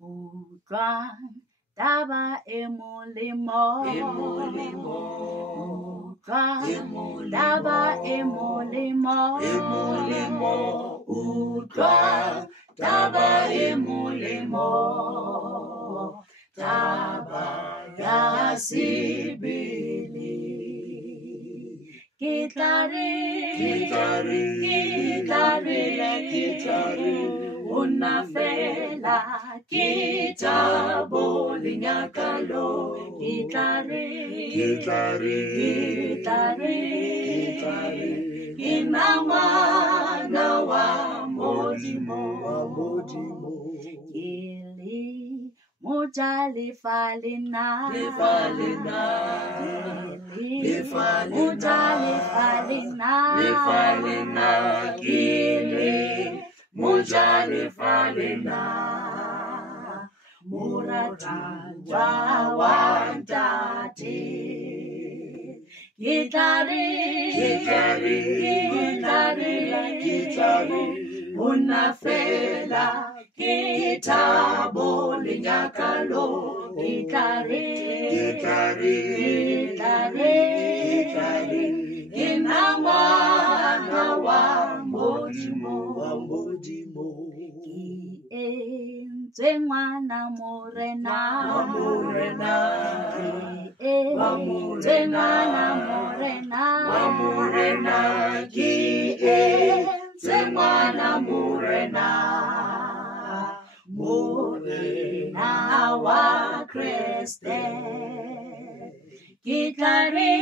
Utlwa taba e molemo. Utlwa taba e molemo. Utlwa taba e molemo. Taba ya sebele. Ke tla re, o nna fela ke tabo lenyakalo. Ke tla re, ke na ngwana wa Modimo. Ke le moja lefa lena. Moja lefa lena. Moratiwa wa ntate. Ke tla re, o nna fela ke thabo lenyakalo. Ke tla re, ke na ngwana wa Modimo. Ke entswe ngwana morena. Ke entswe ngwana morena. Morena wa Kriste. Ke tla re,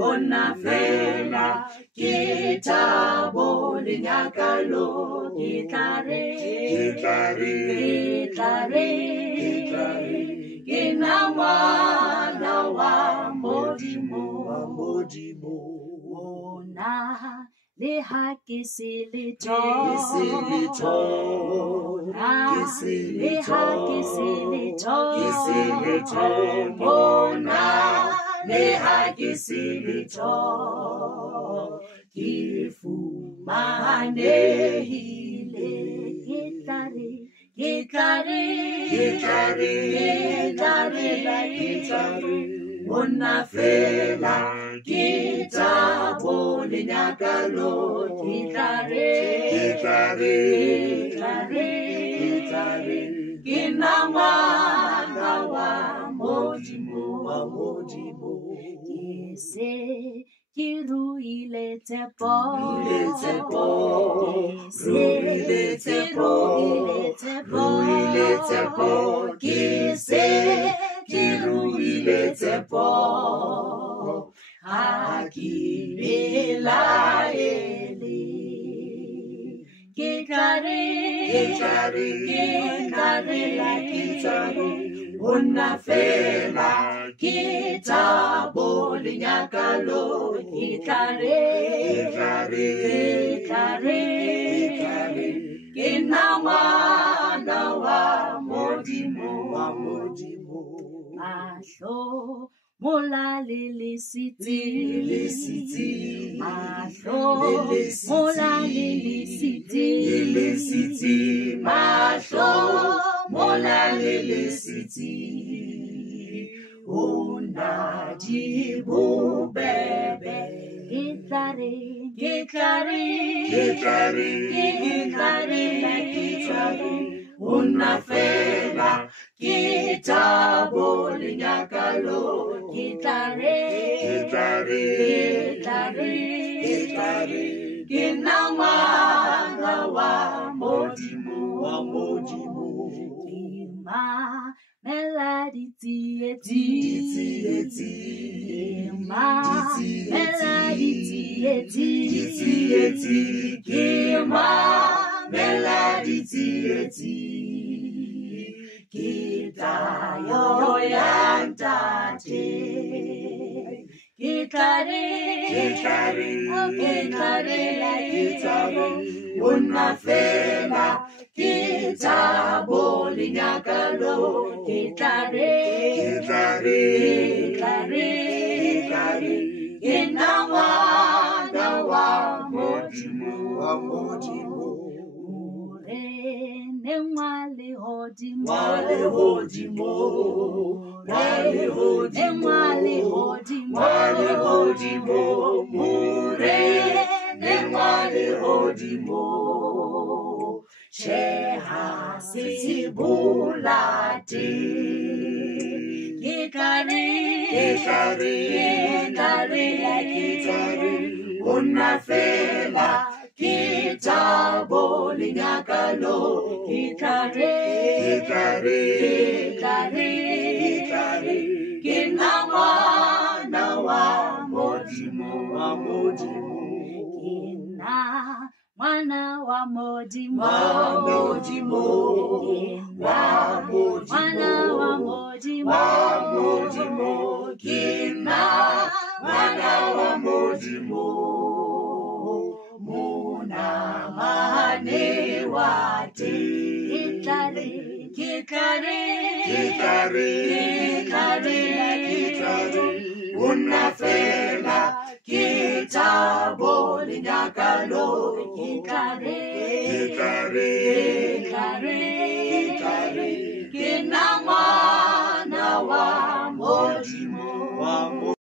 o nna fela ke thabo lenyakalo. Ke tla re, ke na ngwana wa Modimo. Ona le ha ke se letho. Bona le ha ke se letho. Ke fumanehile. Ke tla re, o nna fela ke thabo lenyakalo. Ke tla re, ke na ngwana wa Modimo. Ke se ke ruile tshepo. Ke se ke ruile tshepo. Ha ke belaele. Ke tla re, o nna fela ke thabo lenyakalo. Ke tla re, ke na ngwana wa Modimo. Mahlo mola le lesiti. Mahlo mola le lesiti. Ona di bobebe. Ke tla re, o nna fela ke thabo lenyakalo. Ke tla re, ke na ngwana wa Modimo. Ke mamela ditsietsi. Ke mamela ditsietsi. Ke tayo ya ntate. Ke tla re, o nna fela ke thabo lenyakalo. Ke tla re, ke na ngwana wa Modimo. Nengwale hodimo, Wale hodimo, wale hodimo, Nengwale hodimo, wale hodimo, mure, nengwale hodimo, sheha sibulati, Kikari, unafela kitabo linyakalo, Kikari, kina mwana wa modimo, Kina mwana wa modimo, mwana wa modimo, kina mwana wa modimo, muna mane wati. Kikari, unafela kitabo linyakalo, Kikari,